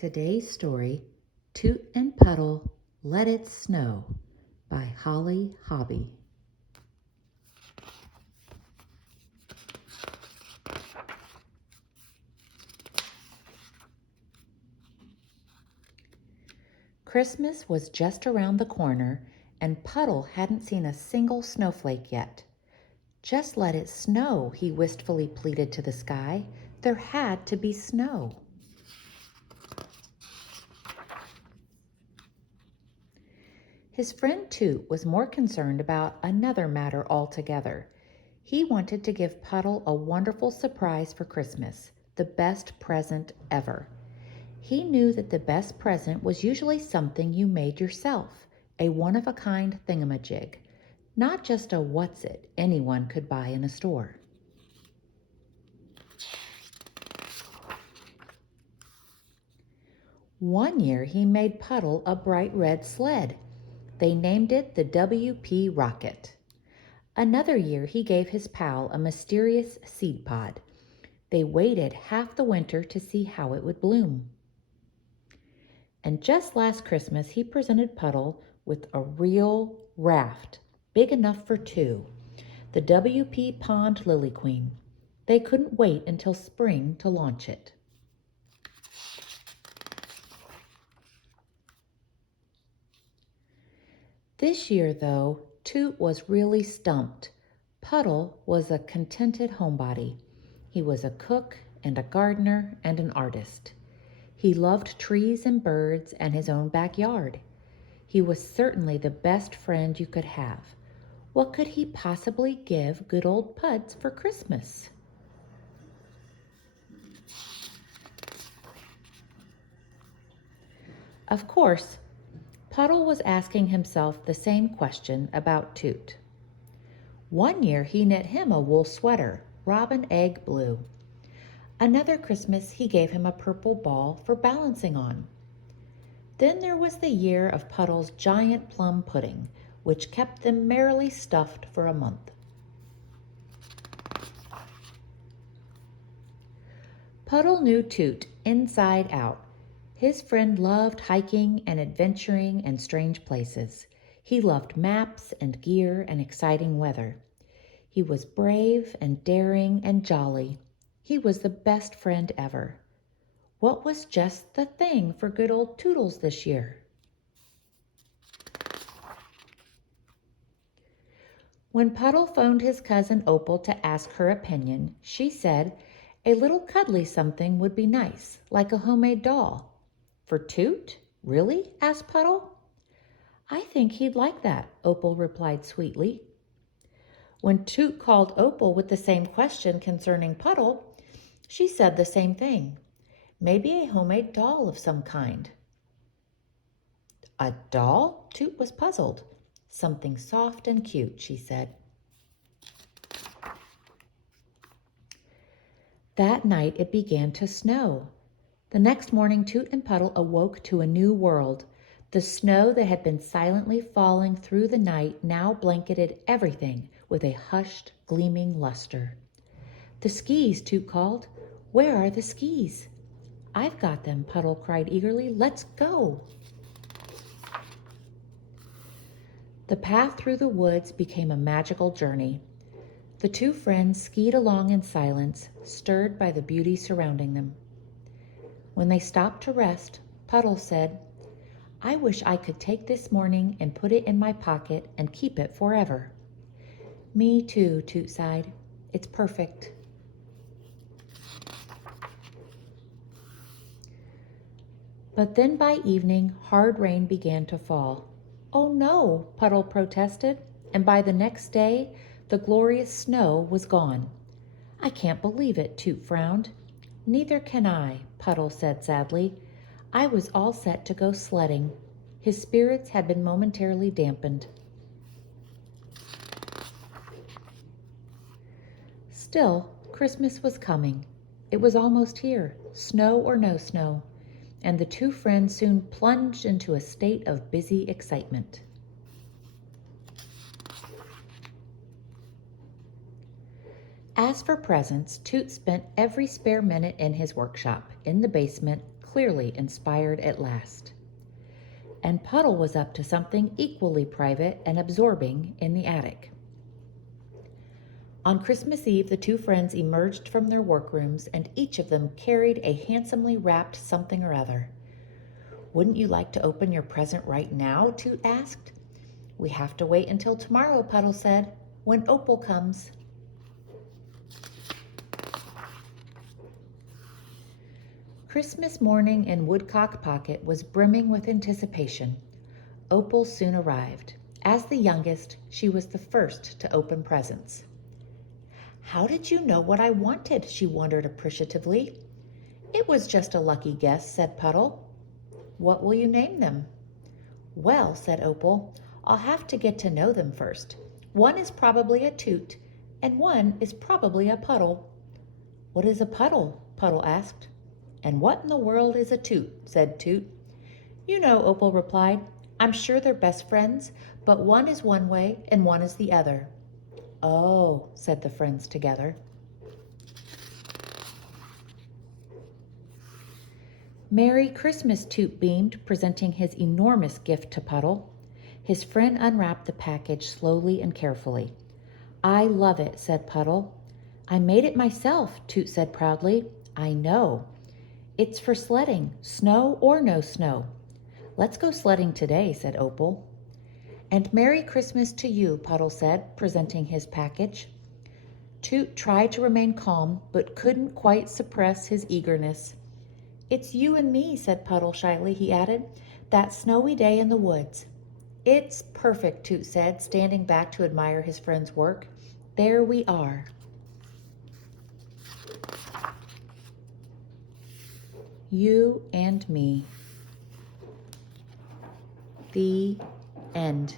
Today's story, Toot and Puddle, Let It Snow by Holly Hobby. Christmas was just around the corner, and Puddle hadn't seen a single snowflake yet. "Just let it snow," he wistfully pleaded to the sky. "There had to be snow." His friend Toot was more concerned about another matter altogether. He wanted to give Puddle a wonderful surprise for Christmas, the best present ever. He knew that the best present was usually something you made yourself, a one-of-a-kind thingamajig, not just a what's-it anyone could buy in a store. One year he made Puddle a bright red sled. They named it the WP Rocket. Another year he gave his pal a mysterious seed pod. They waited half the winter to see how it would bloom. And just last Christmas he presented Puddle with a real raft, big enough for two, the WP Pond Lily Queen. They couldn't wait until spring to launch it. This year, though, Toot was really stumped. Puddle was a contented homebody. He was a cook and a gardener and an artist. He loved trees and birds and his own backyard. He was certainly the best friend you could have. What could he possibly give good old Puds for Christmas? Of course, Puddle was asking himself the same question about Toot. One year he knit him a wool sweater, robin egg blue. Another Christmas he gave him a purple ball for balancing on. Then there was the year of Puddle's giant plum pudding, which kept them merrily stuffed for a month. Puddle knew Toot inside out. His friend loved hiking and adventuring and strange places. He loved maps and gear and exciting weather. He was brave and daring and jolly. He was the best friend ever. What was just the thing for good old Toodles this year? When Puddle phoned his cousin Opal to ask her opinion, she said a little cuddly something would be nice, like a homemade doll. "For Toot? Really?" asked Puddle. "I think he'd like that," Opal replied sweetly. When Toot called Opal with the same question concerning Puddle, she said the same thing. Maybe a homemade doll of some kind. "A doll?" Toot was puzzled. "Something soft and cute," she said. That night it began to snow. The next morning Toot and Puddle awoke to a new world. The snow that had been silently falling through the night now blanketed everything with a hushed, gleaming luster. "The skis," Toot called. "Where are the skis?" "I've got them," Puddle cried eagerly. "Let's go." The path through the woods became a magical journey. The two friends skied along in silence, stirred by the beauty surrounding them. When they stopped to rest, Puddle said, "I wish I could take this morning and put it in my pocket and keep it forever." "Me too," Toot sighed. "It's perfect." But then by evening, hard rain began to fall. "Oh no," Puddle protested, and by the next day, the glorious snow was gone. "I can't believe it," Toot frowned. "Neither can I," Puddle said sadly. "I was all set to go sledding." His spirits had been momentarily dampened. Still, Christmas was coming. It was almost here, snow or no snow, and the two friends soon plunged into a state of busy excitement. As for presents, Toot spent every spare minute in his workshop, in the basement, clearly inspired at last. And Puddle was up to something equally private and absorbing in the attic. On Christmas Eve, the two friends emerged from their workrooms, and each of them carried a handsomely wrapped something or other. "Wouldn't you like to open your present right now?" Toot asked. "We have to wait until tomorrow," Puddle said, "when Opal comes." Christmas morning in Woodcock Pocket was brimming with anticipation. Opal soon arrived. As the youngest, she was the first to open presents. "How did you know what I wanted?" she wondered appreciatively. "It was just a lucky guess," said Puddle. "What will you name them?" "Well," said Opal, "I'll have to get to know them first. One is probably a Toot, and one is probably a Puddle." "What is a puddle?" Puddle asked. "And what in the world is a Toot?" said Toot. "You know," Opal replied. "I'm sure they're best friends, but one is one way and one is the other." "Oh," said the friends together. "Merry Christmas," Toot beamed, presenting his enormous gift to Puddle. His friend unwrapped the package slowly and carefully. "I love it," said Puddle. "I made it myself," Toot said proudly. "I know. It's for sledding, snow or no snow." "Let's go sledding today," said Opal. "And Merry Christmas to you," Puddle said, presenting his package. Toot tried to remain calm, but couldn't quite suppress his eagerness. "It's you and me," said Puddle shyly, he added. "That snowy day in the woods." "It's perfect," Toot said, standing back to admire his friend's work. "There we are." You and me. The end.